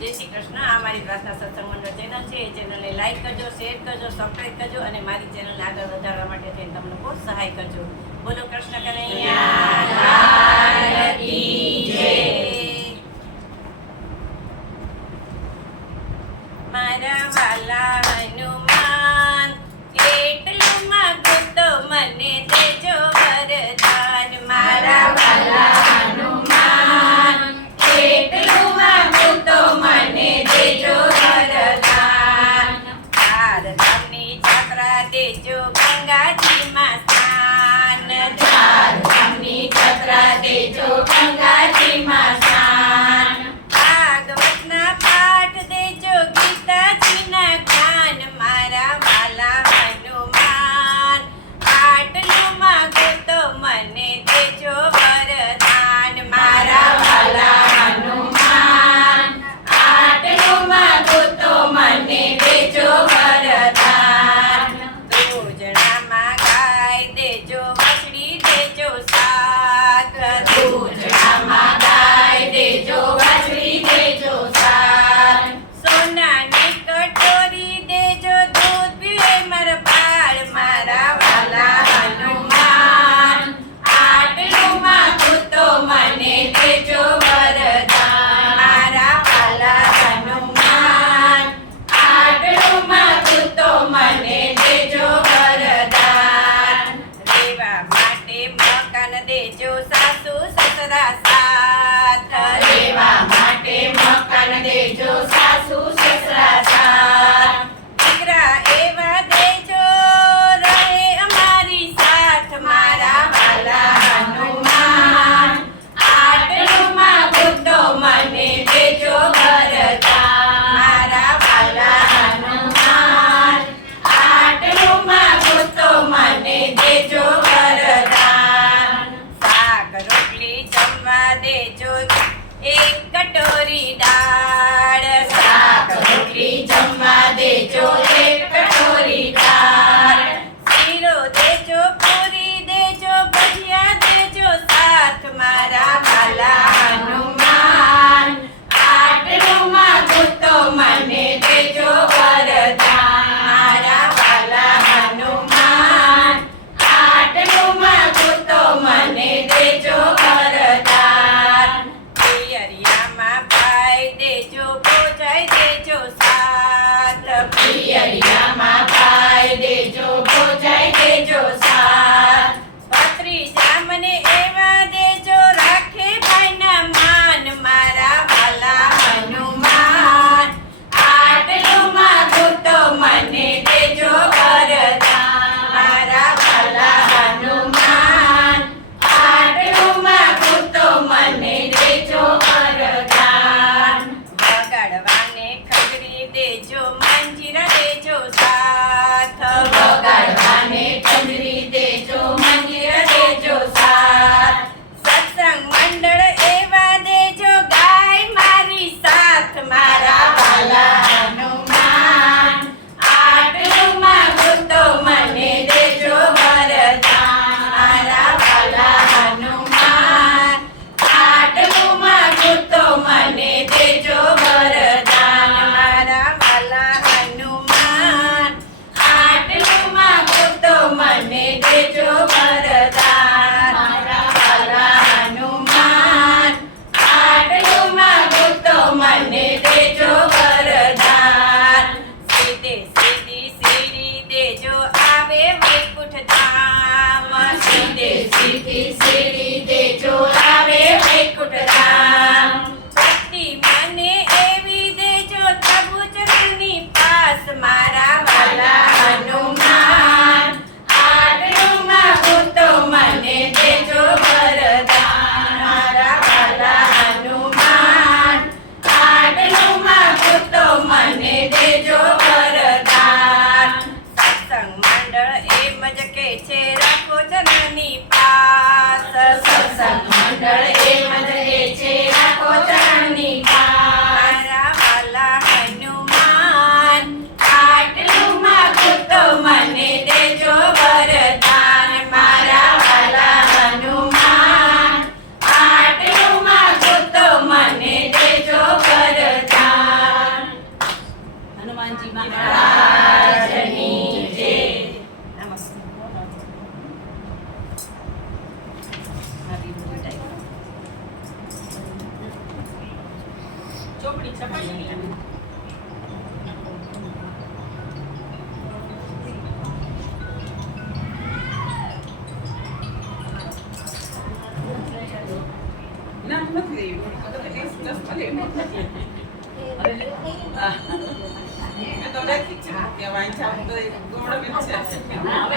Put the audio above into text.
જય શ્રી કૃષ્ણ. આ મારી પ્રાર્થના સત્સંગ મંડળ ચેનલ છે. એ ચેનલને લાઈક કરજો શેર કરજો સબસ્ક્રાઈબ કરજો અને મારી ચેનલને આગળ વધારવા માટે થઈને તમને બહુ સહાય કરજો. બોલો કૃષ્ણ કનૈયા. Angels સીધી સીડી દેજો આવે વૈકુંઠ ધામ સીધી સીધી સીડી દેજો આવે વૈકુંઠ ધામ મંડળ એમ જ કે છે રાખો ચરણની પાસ. સત્સંગ મંડળ એમ જ કે છે રાખો ચરણની પાસ. वाइन चाहते गोड़ में चाहते हैं